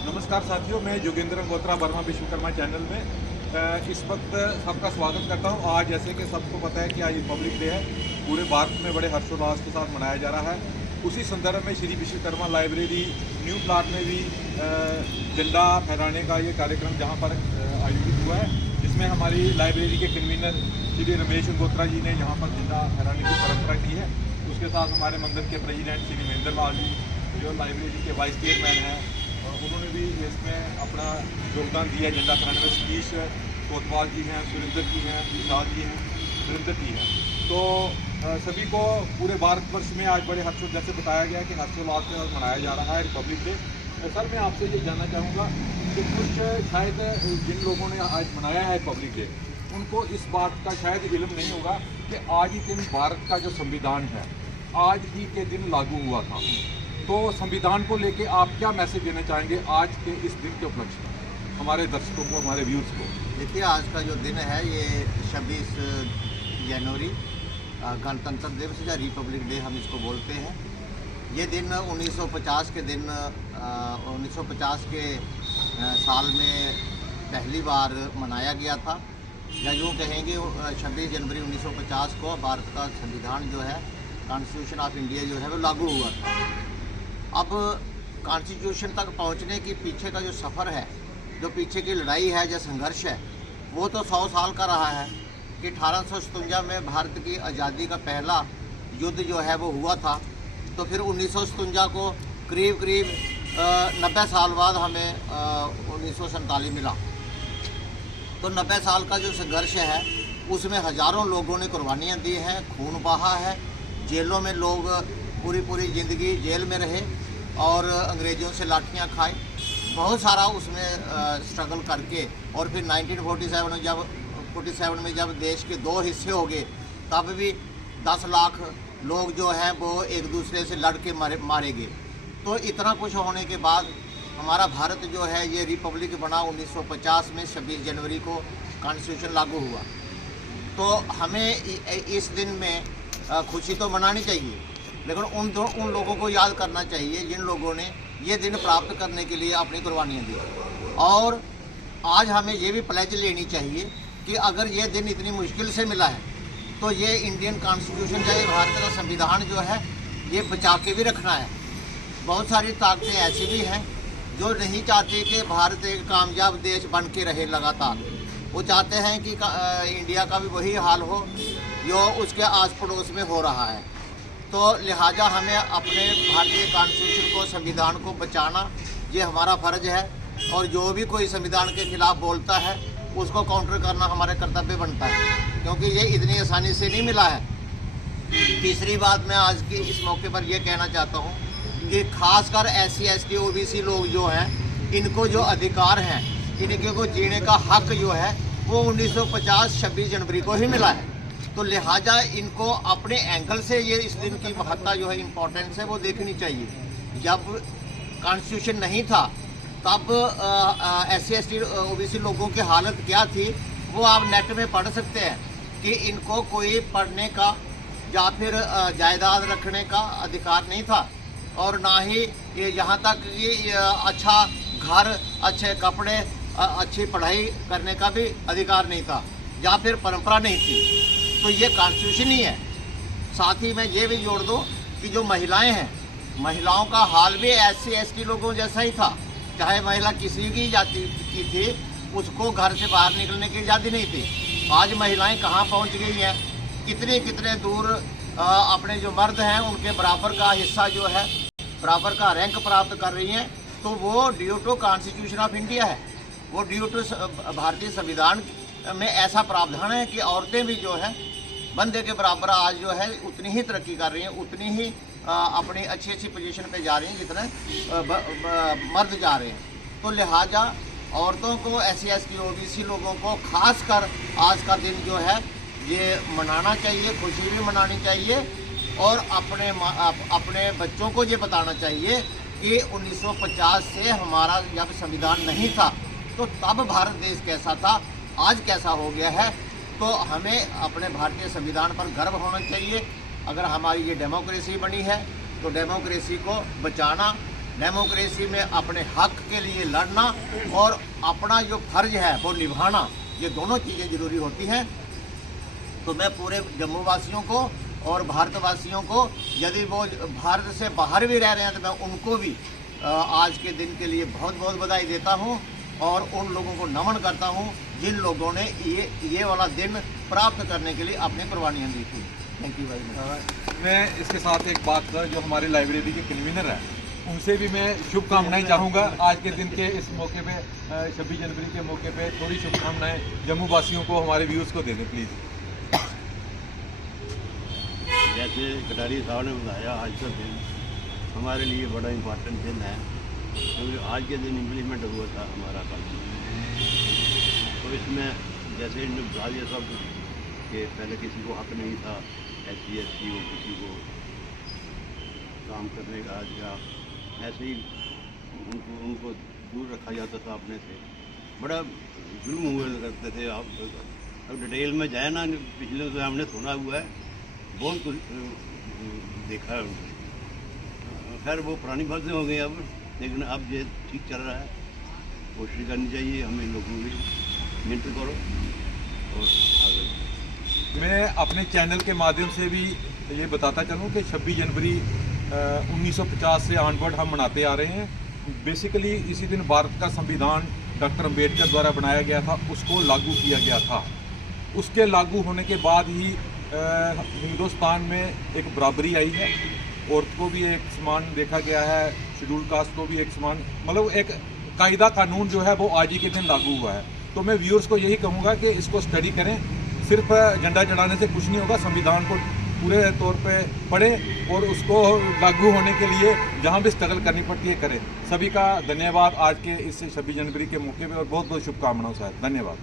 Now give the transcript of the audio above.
नमस्कार साथियों, मैं जोगेंद्र गोत्रा वर्मा विश्वकर्मा चैनल में इस वक्त सबका स्वागत करता हूं। आज जैसे कि सबको पता है कि आज रिपब्लिक डे है, पूरे भारत में बड़े हर्षोल्लास के साथ मनाया जा रहा है। उसी संदर्भ में Shri Vishwakarma library new plot में भी झंडा फहराने का ये कार्यक्रम जहां पर आयोजित हुआ है, जिसमें हमारी लाइब्रेरी के कन्वीनर श्री रमेश गोत्रा जी ने यहाँ पर झंडा फहराने की परंपरा की है। उसके साथ हमारे मंदिर के प्रेसिडेंट श्री महेंद्र लाल जी, जो लाइब्रेरी के वाइस चेयरमैन हैं, उन्होंने भी इसमें अपना योगदान दिया झंडा फहराने में। सतीश कोतवाल जी हैं, सुरेंद्र जी हैं, विशाल जी हैं, सुरेंद्र जी हैं। तो सभी को पूरे भारतवर्ष में आज बड़े हर्षोल्लास, जैसे बताया गया कि हर्षोल्लास से मनाया जा रहा है रिपब्लिक डे। सर, मैं आपसे ये जानना चाहूँगा कि कुछ शायद जिन लोगों ने आज मनाया है रिपब्लिक डे, उनको इस बात का शायद इल्म नहीं होगा कि आज ही दिन भारत का जो संविधान है आज ही के दिन लागू हुआ था। तो संविधान को लेके आप क्या मैसेज देना चाहेंगे आज के इस दिन के उपलक्ष्य में हमारे दर्शकों को, हमारे व्यूअर्स को? देखिए, आज का जो दिन है ये 26 जनवरी गणतंत्र दिवस या रिपब्लिक डे हम इसको बोलते हैं। ये दिन 1950 के दिन 1950 के साल में पहली बार मनाया गया था, या यूँ कहेंगे 26 जनवरी 1950 को भारत का संविधान जो है, कॉन्स्टिट्यूशन ऑफ इंडिया जो है वो लागू हुआ था। अब कॉन्स्टिट्यूशन तक पहुंचने के पीछे का जो सफ़र है, जो पीछे की लड़ाई है, जो संघर्ष है, वो तो 100 साल का रहा है कि 1857 में भारत की आज़ादी का पहला युद्ध जो है वो हुआ था। तो फिर 1957 को करीब 90 साल बाद हमें 1947 मिला। तो 90 साल का जो संघर्ष है उसमें हज़ारों लोगों ने कुर्बानियाँ दी हैं, खून बहा है, जेलों में लोग पूरी ज़िंदगी जेल में रहे और अंग्रेज़ों से लाठियाँ खाई। बहुत सारा उसमें स्ट्रगल करके, और फिर 1947 में जब देश के दो हिस्से हो गए, तब भी 10 लाख लोग जो हैं वो एक दूसरे से लड़ के मारे गए। तो इतना कुछ होने के बाद हमारा भारत जो है ये रिपब्लिक बना 1950 में 26 जनवरी को कॉन्स्टिट्यूशन लागू हुआ। तो हमें इस दिन में खुशी तो मनानी चाहिए, लेकिन उन लोगों को याद करना चाहिए जिन लोगों ने ये दिन प्राप्त करने के लिए अपनी कुर्बानियाँ दी। और आज हमें ये भी प्लेज लेनी चाहिए कि अगर ये दिन इतनी मुश्किल से मिला है, तो ये इंडियन कॉन्स्टिट्यूशन चाहे भारत का संविधान जो है ये बचा के भी रखना है। बहुत सारी ताकतें ऐसी भी हैं जो नहीं चाहती कि भारत एक कामयाब देश बन के रहे लगातार। वो चाहते हैं कि इंडिया का भी वही हाल हो जो उसके आस पड़ोस में हो रहा है। तो लिहाजा हमें अपने भारतीय कॉन्स्टिट्यूशन को, संविधान को बचाना ये हमारा फ़र्ज है, और जो भी कोई संविधान के खिलाफ बोलता है उसको काउंटर करना हमारे कर्तव्य बनता है, क्योंकि ये इतनी आसानी से नहीं मिला है। तीसरी बात मैं आज की इस मौके पर यह कहना चाहता हूँ कि खासकर SC ST OBC लोग जो हैं, इनको जो अधिकार हैं, इनके को जीने का हक जो है वो 1950 26 जनवरी को ही मिला है। तो लिहाजा इनको अपने एंगल से ये इस दिन की महत्ता जो है, इम्पोर्टेंस है, वो देखनी चाहिए। जब कॉन्स्टिट्यूशन नहीं था तब SC ST OBC लोगों की हालत क्या थी वो आप नेट में पढ़ सकते हैं कि इनको कोई पढ़ने का या फिर जायदाद रखने का अधिकार नहीं था, और ना ही ये यहाँ तक कि अच्छा घर, अच्छे कपड़े, अच्छी पढ़ाई करने का भी अधिकार नहीं था, या फिर परंपरा नहीं थी। तो ये कॉन्स्टिट्यूशन ही है। साथ ही मैं ये भी जोड़ दूँ कि जो महिलाएं हैं, महिलाओं का हाल भी SC ST लोगों जैसा ही था। चाहे महिला किसी की जाति की थी, उसको घर से बाहर निकलने की आज़ादी नहीं थी। आज महिलाएं कहाँ पहुँच गई हैं, कितने दूर अपने जो मर्द हैं उनके बराबर का हिस्सा जो है, बराबर का रैंक प्राप्त कर रही हैं। तो वो due to constitution of India है, वो ड्यू टू भारतीय संविधान में ऐसा प्रावधान है कि औरतें भी जो है बंदे के बराबर आज जो है उतनी ही तरक्की कर रही हैं, उतनी ही अपनी अच्छी पोजीशन पे जा रही हैं जितने मर्द जा रहे हैं। तो लिहाजा औरतों को, SC ST OBC लोगों को खासकर आज का दिन जो है ये मनाना चाहिए, खुशी भी मनानी चाहिए, और अपने बच्चों को ये बताना चाहिए कि 1950 से हमारा जब संविधान नहीं था तो तब भारत देश कैसा था, आज कैसा हो गया है। तो हमें अपने भारतीय संविधान पर गर्व होना चाहिए। अगर हमारी ये डेमोक्रेसी बनी है तो डेमोक्रेसी को बचाना डेमोक्रेसी में अपने हक के लिए लड़ना और अपना जो फर्ज है वो निभाना, ये दोनों चीज़ें ज़रूरी होती हैं। तो मैं पूरे जम्मू वासियों को और भारतवासियों को, यदि वो भारत से बाहर भी रह रहे हैं, तो मैं उनको भी आज के दिन के लिए बहुत बहुत बधाई देता हूं और उन लोगों को नमन करता हूं जिन लोगों ने ये वाला दिन प्राप्त करने के लिए अपनी कुर्बानियाँ दी थी। Thank you very much. मैं इसके साथ एक बात जो हमारे लाइब्रेरी के कन्वीनर हैं उनसे भी मैं शुभकामनाएं चाहूँगा। आज के दिन के इस मौके पे 26 जनवरी के मौके पे थोड़ी शुभकामनाएं जम्मू वासियों को, हमारे व्यूज़ को दे दें प्लीज़। जैसे कटारिया साहब ने बताया, आज का दिन हमारे लिए बड़ा इम्पोर्टेंट दिन है, क्योंकि आज के दिन इम्प्लीमेंट हुआ था हमारा कानून। तो इसमें जैसे इन्होंने बता दिया सब कि पहले किसी को हक नहीं था SC को किसी को काम करने का, या ऐसे ही उनको दूर रखा जाता था अपने से, बड़ा जुल्म हुआ करते थे। अब डिटेल में जाए ना, पिछले तो हमने सुना हुआ है, बहुत कुछ देखा है उनसे। खैर वो पुरानी बातें हो गई अब, लेकिन अब ये ठीक चल रहा है। कोशिश करनी चाहिए हमें लोगों की, मिनट करो और आगे। मैं अपने चैनल के माध्यम से भी ये बताता चलूँ कि 26 जनवरी 1950 से ऑनवर्ड हम मनाते आ रहे हैं। बेसिकली इसी दिन भारत का संविधान डॉक्टर अंबेडकर द्वारा बनाया गया था, उसको लागू किया गया था। उसके लागू होने के बाद ही हिंदुस्तान में एक बराबरी आई है, औरत को भी एक समान देखा गया है, शेड्यूल कास्ट को भी एक समान, मतलब एक कायदा कानून जो है वो आज ही के दिन लागू हुआ है। तो मैं व्यूअर्स को यही कहूँगा कि इसको स्टडी करें, सिर्फ झंडा चढ़ाने से कुछ नहीं होगा, संविधान को पूरे तौर पे पढ़ें और उसको लागू होने के लिए जहाँ भी स्ट्रगल करनी पड़ती है करें। सभी का धन्यवाद आज के इस 26 जनवरी के मौके पे और बहुत बहुत शुभकामनाओं से। धन्यवाद।